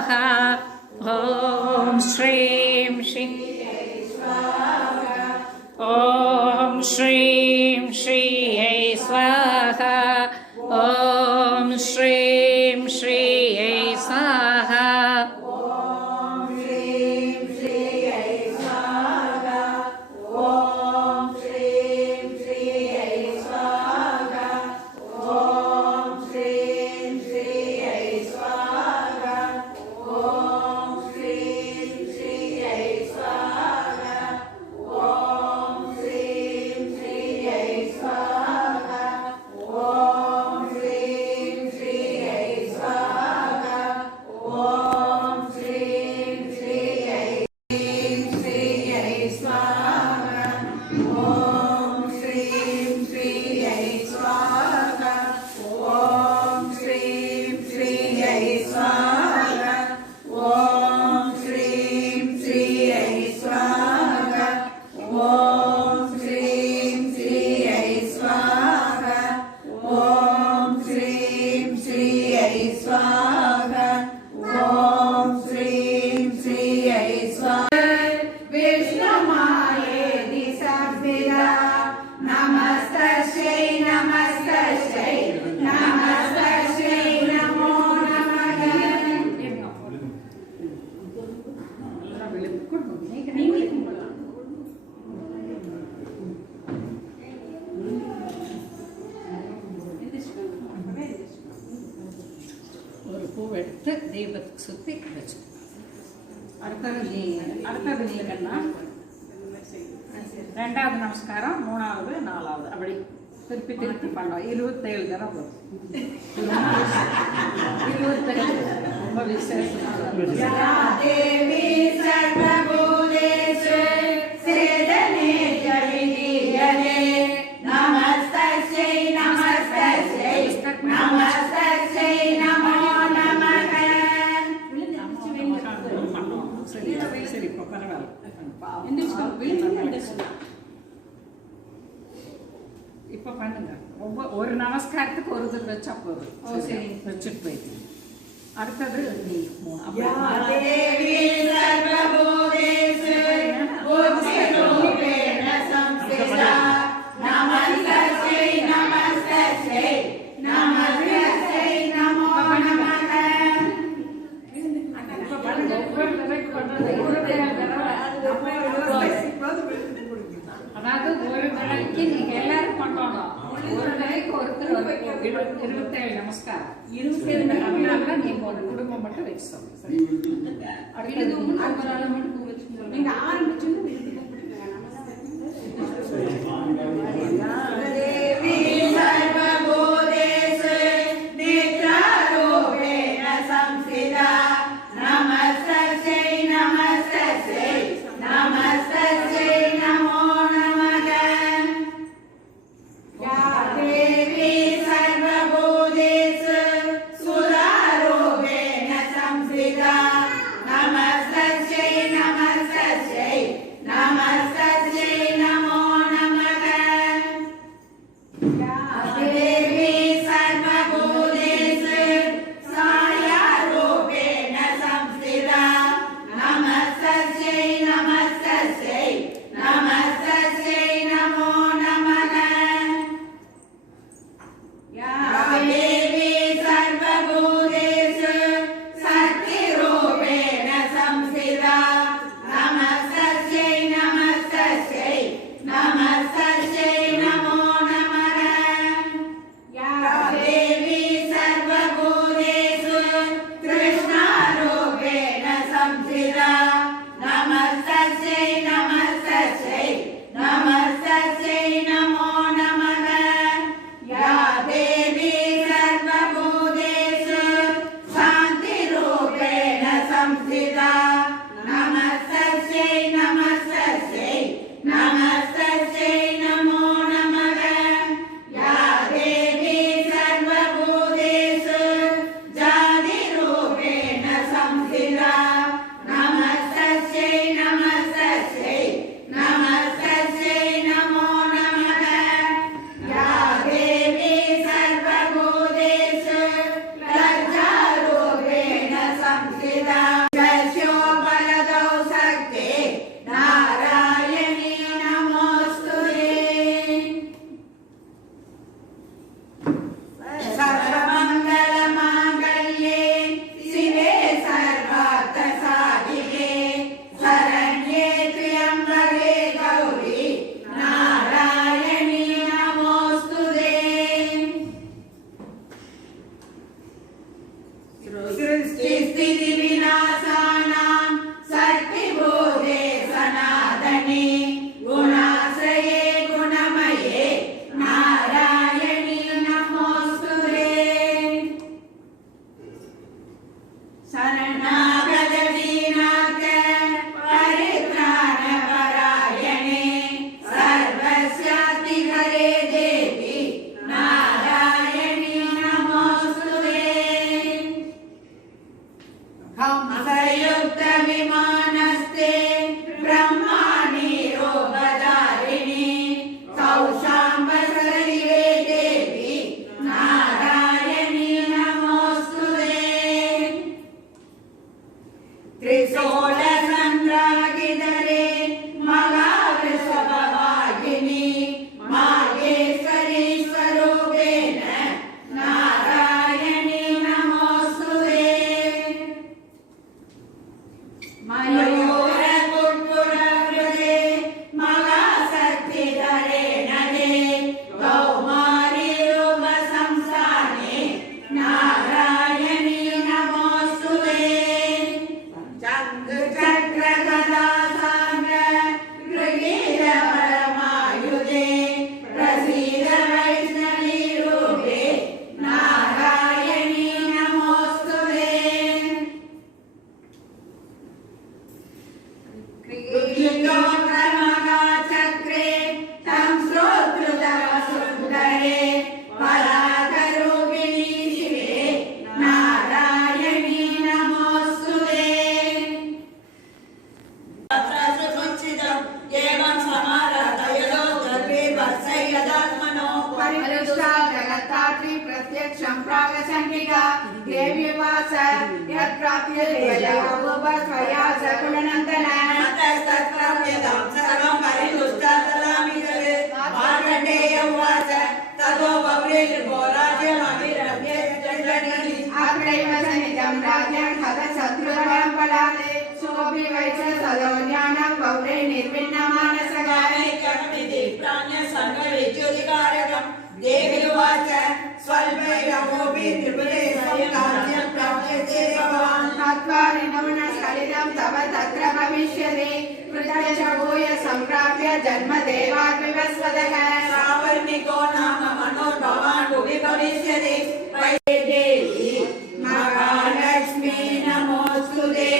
स्वाहा ॐ श्रीं श्रियै स्वाहा ॐ श्रीं श्रियै स्वाहा ॐ श्रीं श्रियै स्वाहा பூவெடுத்து தெய்வத்துக்கு சுற்றி வச்சு அடுத்தது நீங்கன்னா ரெண்டாவது நமஸ்காரம், மூணாவது, நாலாவது அப்படி திருப்பி திருப்பி பண்ணோம். 27 தரம் போதும். 27 ரொம்ப இப்போ பண்ணுங்க. ஒரு நமஸ்காரத்துக்கு ஒரு தடவை வச்சா போதும். சரி, வச்சுட்டு போயிட்டு அடுத்தது நீ அதாவது ஒரு நாளைக்கு நீங்க எல்லாரும் பண்ணணும். ஒரு நாளைக்கு ஒருத்தர் 27 நமஸ்காரம். 27 அதனால நீங்க ஒரு குடும்பம் மட்டும் வச்சுக்கோங்க. நீங்க ஆரம்பிச்சு Namaste. संयुक्त विमानस्ते ब्रह्माणि रोगधारिणी कौशाम्ब शरीरे देवी नारायणी नमोस्तुते त्रिशूल संद्रागिधरे महावृषभवाहिनी माहेश्वरी स्वरूपेण नारायणी नमोस्तुते मयूरकुक्कुरहृदे महाशक्तिधरे नदे कौमारी रूपसंस्थाने नारायणी नमोस्तुते चक्रगदा साम्र गृहीत परमायुधे प्रसीद वैष्णवी रूपे नारायणी नमोस्तुते चक्रे तं श्रोत्रवसुन्धरे परागरूपिणी शिवे नारायणी नमोस्तुते एवं समाराधयलो गर्भे वत्सयदात्मनो परिदुष्टा जगत्तात्रि प्रत्यक्षं प्रागसंहिका देवी वास यत्प्राप्य देवया सकुलनन्दन तत्प्राप्यतां सर्वं परिदुष्टा तदामिदरे मार्कण्डेय उवाच ततो बव्रेर्घोराज्यमभिरम्ये जगन्नदि अग्रैव सनिजं राज्यं हतशत्रुभयं बलादे सुखोऽपि वैश्य सदो ज्ञानं बव्रे निर्विण्णमानसगाय जगमिति प्राण्य सर्वविद्युतिकारकं देवी उवाच स्वल्पैरवोऽपि त्रिपुरे राज्यं प्राप्यते भवान् तत्त्वारिणमुनस्खलितं तव तत्र भविष्यति पृथ्वीशभूय सम्प्राप्य जन्मदेवाद्विवस्वतः सावर्णिको नाम मनोर्भवान् भुवि भविष्यति देवी महालक्ष्मी नमोस्तुते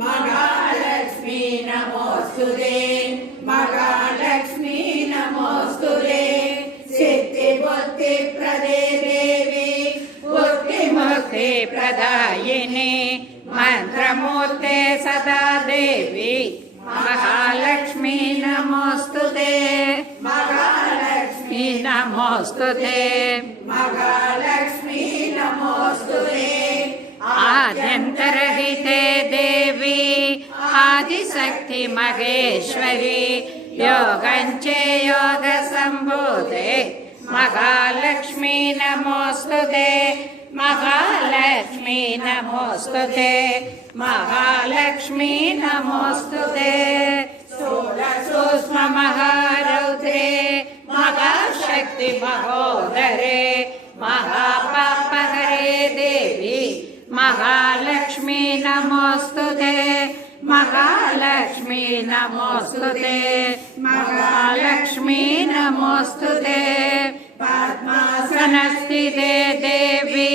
महालक्ष्मी नमोस्तुते महालक्ष्मी नमोस्तुते सिद्धिबुद्धिप्रदे देवी बुद्धिमुक्ति प्रदायिनी मंत्रमूर्ते सदा देवी महालक्ष्मी नमोस्तुते महालक्ष्मी नमोस्तुते महालक्ष्मी नमोस्तुते आद्यन्तरहिते देवी आदिशक्ति महेश्वरी योगञ्चे योगसम्भूते महालक्ष्मी नमोस्तुते महालक्ष्मी नमोस्तुते महालक्ष्मी नमोस्तुते स्थूलसूक्ष्म महारौद्रे महाशक्ति महोदरे महापापहरे देवी महालक्ष्मी नमोस्तुते महालक्ष्मी नमोस्तुते महालक्ष्मी नमोस्तुते पद्मासनस्थिते देवी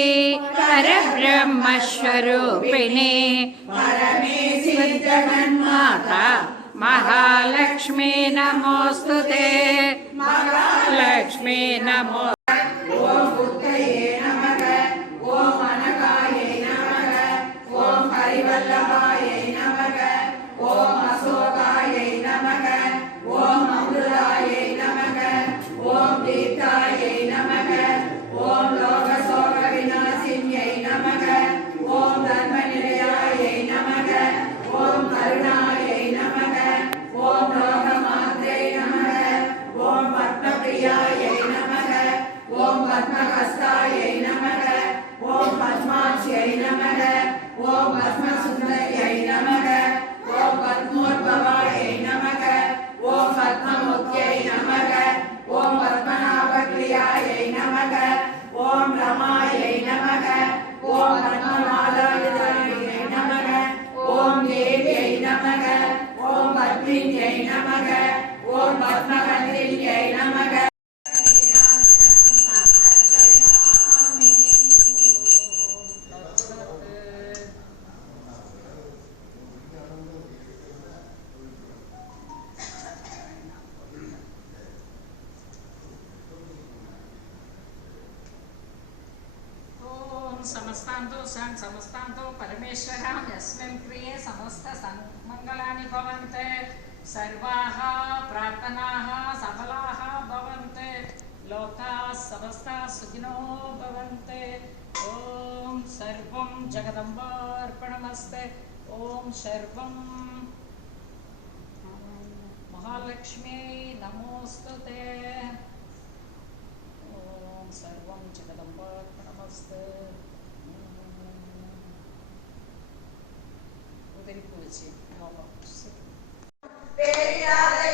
परब्रह्मस्वरूपिणी परमेश्वरी जगन्माता महालक्ष्मी नमोस्तुते महालक्ष्मी नमो ओम बुद्धये नमः ओम अनकाये नमः ओम हरिवल्लभाये नमः ओम अशोकाये नमः ओम अमृताये नमः ओम दीप्ताये नमः ओम लोकशोक विनाशिन्यै नमः ओम धर्मनिलयाये नमः ओम करुणाये नमः ओम लोकमात्रे नमः ओम पद्मप्रियाये नमः ओम पद्महस्ताये नमः ओम पद्माक्ष्यै नमः ओम पद्मसुन्दर्यै नमः ओम पद्मो समस्तान्तो सन् समस्तान्तो परमेश्वरः यस्मिन् प्रिये समस्त सन्मङ्गलानि भवन्ते सर्वाः प्रार्थनाः सफलाः भवन्ते लोकाः समस्ताः सुखिनो भवन्ते ॐ सर्वं जगदम्बार्पणमस्ते ॐ सर्वं महालक्ष्मी नमोस्तुते ॐ सर्वं जगदम्बार्पणमस्ते उदरी पूजी पेरियारे